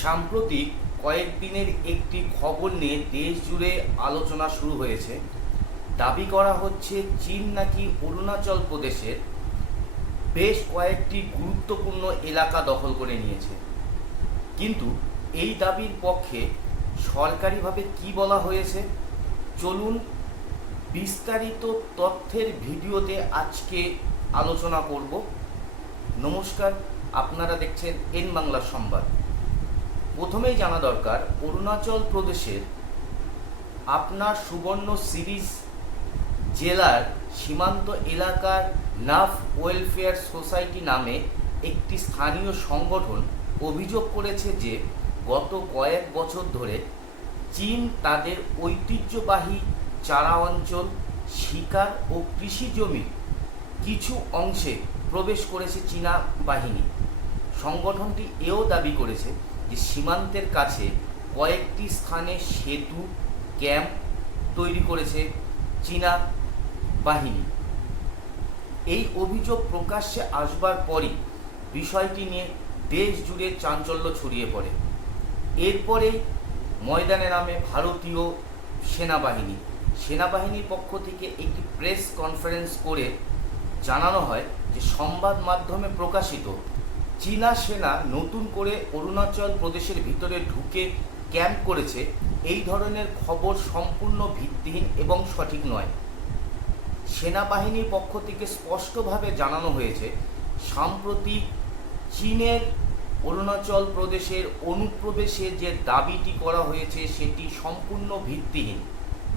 সাম্প্রতিক কয়েকদিনের একটি খবর নিয়ে দেশ জুড়ে আলোচনা শুরু হয়েছে। দাবি করা হচ্ছে চীন নাকি অরুণাচল প্রদেশের বেশ কয়েকটি গুরুত্বপূর্ণ এলাকা দখল করে নিয়েছে। কিন্তু এই দাবির পক্ষে সরকারিভাবে কি বলা হয়েছে, চলুন বিস্তারিত তথ্যের ভিডিওতে আজকে আলোচনা করব। নমস্কার, আপনারা দেখছেন এন বাংলা সংবাদ। প্রথমেই জানা দরকার, অরুণাচল প্রদেশের আপনার সুবর্ণ সিরিজ জেলার সীমান্ত এলাকার নাফ ওয়েলফেয়ার সোসাইটি নামে একটি স্থানীয় সংগঠন অভিযোগ করেছে যে গত কয়েক বছর ধরে চীন তাদের ঐতিহ্যবাহী চারা অঞ্চল, শিকার ও কৃষি জমির কিছু অংশে প্রবেশ করেছে চীনা বাহিনী। সংগঠনটি এও দাবি করেছে যে সীমান্তের কাছে কয়েকটি স্থানে সেতু, ক্যাম্প তৈরি করেছে চীনা বাহিনী। এই অভিযোগ প্রকাশ্যে আসবার পরই বিষয়টি নিয়ে দেশ জুড়ে চাঞ্চল্য ছড়িয়ে পড়ে। এরপরেই ময়দানে নামে ভারতীয় সেনাবাহিনীর পক্ষ থেকে একটি প্রেস কনফারেন্স করে জানানো হয় যে সংবাদ মাধ্যমে প্রকাশিত চীনা সেনা নতুন করে অরুণাচল প্রদেশের ভিতরে ঢুকে ক্যাম্প করেছে, এই ধরনের খবর সম্পূর্ণ ভিত্তিহীন এবং সঠিক নয়। সেনাবাহিনীর পক্ষ থেকে স্পষ্টভাবে জানানো হয়েছে, সাম্প্রতিক চীনের অরুণাচল প্রদেশের অনুপ্রবেশে যে দাবিটি করা হয়েছে সেটি সম্পূর্ণ ভিত্তিহীন।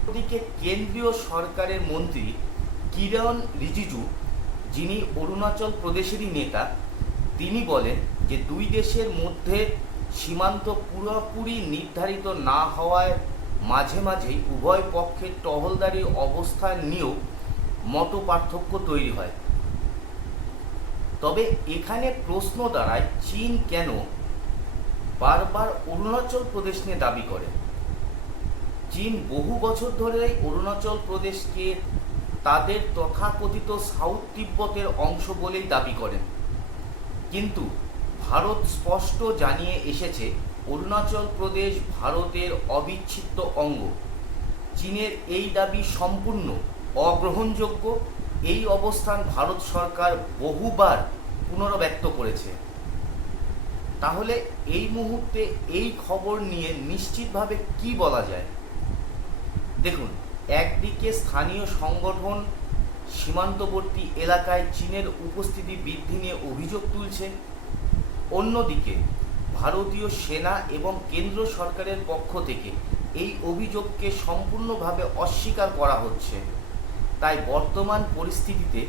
ওদিকে কেন্দ্রীয় সরকারের মন্ত্রী কিরণ রিজিজু, যিনি অরুণাচল প্রদেশেরই নেতা, তিনি বলেন যে দুই দেশের মধ্যে সীমান্ত পুরোপুরি নির্ধারিত না হওয়ায় মাঝে মাঝেই উভয় পক্ষের টহলদারি অবস্থান নিয়েও মতপার্থক্য তৈরি হয়। তবে এখানে প্রশ্ন দাঁড়ায়, চীন কেন বারবার অরুণাচল প্রদেশ নিয়ে দাবি করে? চীন বহু বছর ধরেই অরুণাচল প্রদেশকে তাদের তথাকথিত সাউথ তিব্বতের অংশ বলেই দাবি করেন। কিন্তু ভারত স্পষ্ট জানিয়ে এসেছে অরুণাচল প্রদেশ ভারতের অবিচ্ছেদ্য অঙ্গ। চীনের এই দাবি সম্পূর্ণ অগ্রহণযোগ্য। এই অবস্থান ভারত সরকার বহুবার পুনরাবৃত্ত করেছে। তাহলে এই মুহূর্তে এই খবর নিয়ে নিশ্চিতভাবে কি বলা যায়? দেখুন, একদিকে স্থানীয় সংগঠন সীমান্তবর্তী এলাকায় চীনের উপস্থিতি বৃদ্ধি নিয়ে অভিযোগ তুলছে, অন্যদিকে ভারতীয় সেনা এবং কেন্দ্র সরকারের পক্ষ থেকে এই অভিযোগকে সম্পূর্ণভাবে অস্বীকার করা হচ্ছে। তাই বর্তমান পরিস্থিতিতে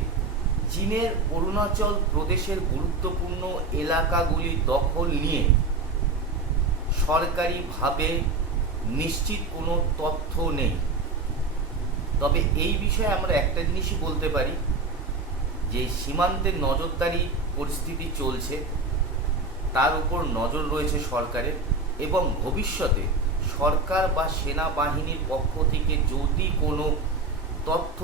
চীনের অরুণাচল প্রদেশের গুরুত্বপূর্ণ এলাকাগুলি দখল নিয়ে সরকারিভাবে নিশ্চিত কোনো তথ্য নেই। তবে এই বিষয়ে আমরা একটা জিনিসই বলতে পারি, যে সীমান্তের নজরদারি পরিস্থিতি চলছে, তার উপর নজর রয়েছে সরকারের, এবং ভবিষ্যতে সরকার বা সেনাবাহিনীর পক্ষ থেকে যদি কোনো তথ্য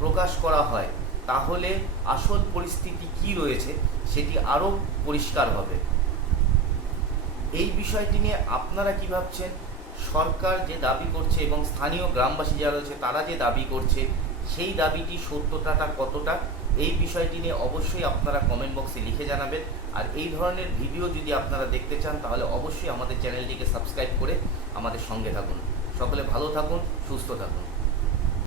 প্রকাশ করা হয় তাহলে আসল পরিস্থিতি কি রয়েছে সেটি আরও পরিষ্কার হবে। এই বিষয়টি নিয়ে আপনারা কি ভাবছেন? সরকার যে দাবি করছে এবং স্থানীয় গ্রামবাসী যারা রয়েছে তারা যে দাবি করছে, সেই দাবিটি সত্যতাটা কতটা, এই বিষয়টি নিয়ে অবশ্যই আপনারা কমেন্ট বক্সে লিখে জানাবেন। আর এই ধরনের ভিডিও যদি আপনারা দেখতে চান তাহলে অবশ্যই আমাদের চ্যানেলটিকে সাবস্ক্রাইব করে আমাদের সঙ্গে থাকুন। সকলে ভালো থাকুন, সুস্থ থাকুন।